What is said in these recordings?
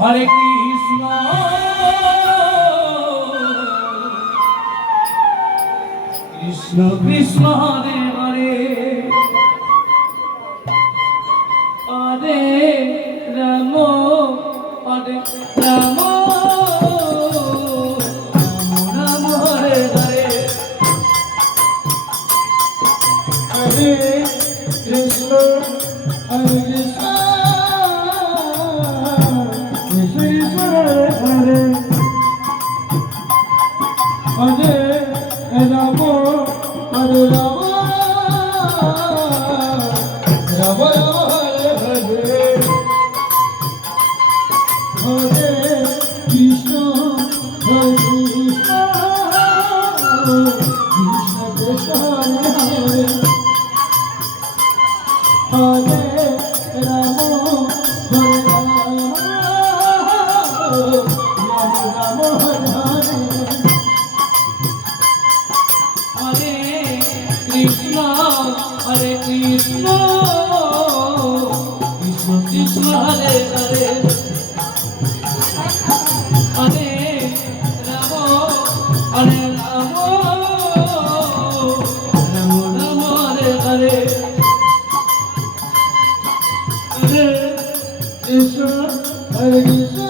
Hare Krishna Krishna Krishna Hare Hare Hare Ram Hare Ram Ram Hare Hare Hare Krishna Hare Krishna Hare Rama, Hare Rama, Rama Hare Hare, Hare Krishna, Hare Krishna, Krishna Krishna Hare Hare, Hare Rama, Hare Rama, Rama Rama Hare Hare. Krishna, Hare Krishna, Krishna Krishna Hare Hare, Hare Rama, Hare Rama, Rama Rama Hare Hare, Hare Krishna, Hare Krishna.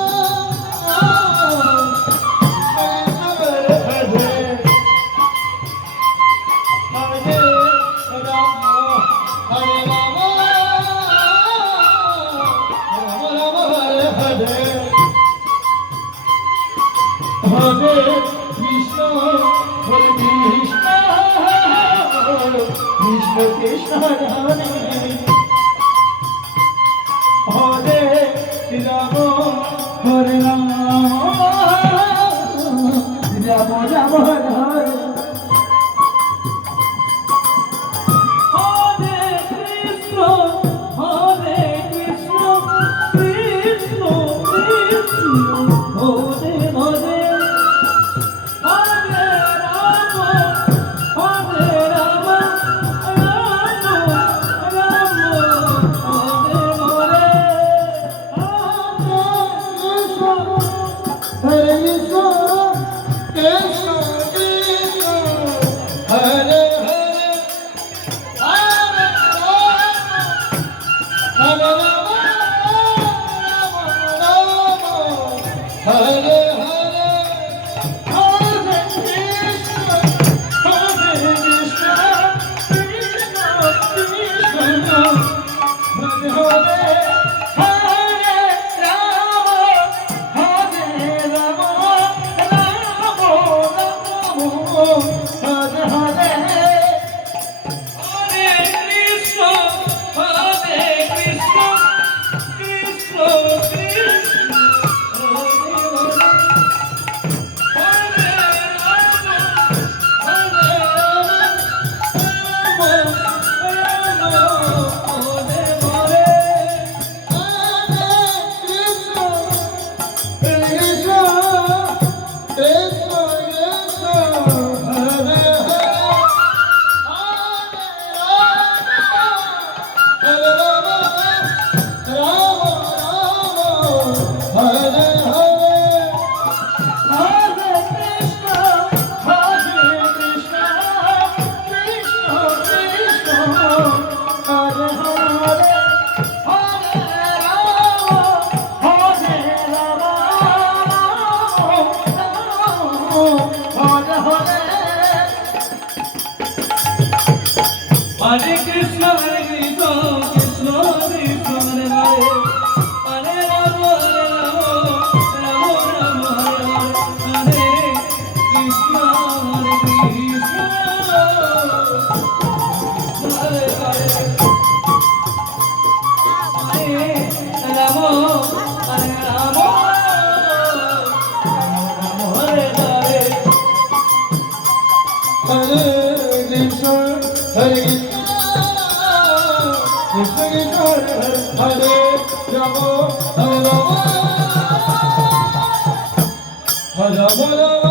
Hare Krishna, Hare Krishna, Krishna Krishna Hare Hare, Hare Rama, Hare Rama, Rama Rama Hare Hare. Hare Krishna, Hare Krishna, Krishna Krishna Hare Hare, Hare Rama, Rama Rama Hare Hare, Hare Krishna, Hare Krishna, Hare Hare, Hare Rama, Hare Rama, Rama Hare Hare, Hare Krishna, Hare Krishna. Krishna Krishna Hare Hare, Rama Hare Rama, Hare Rama.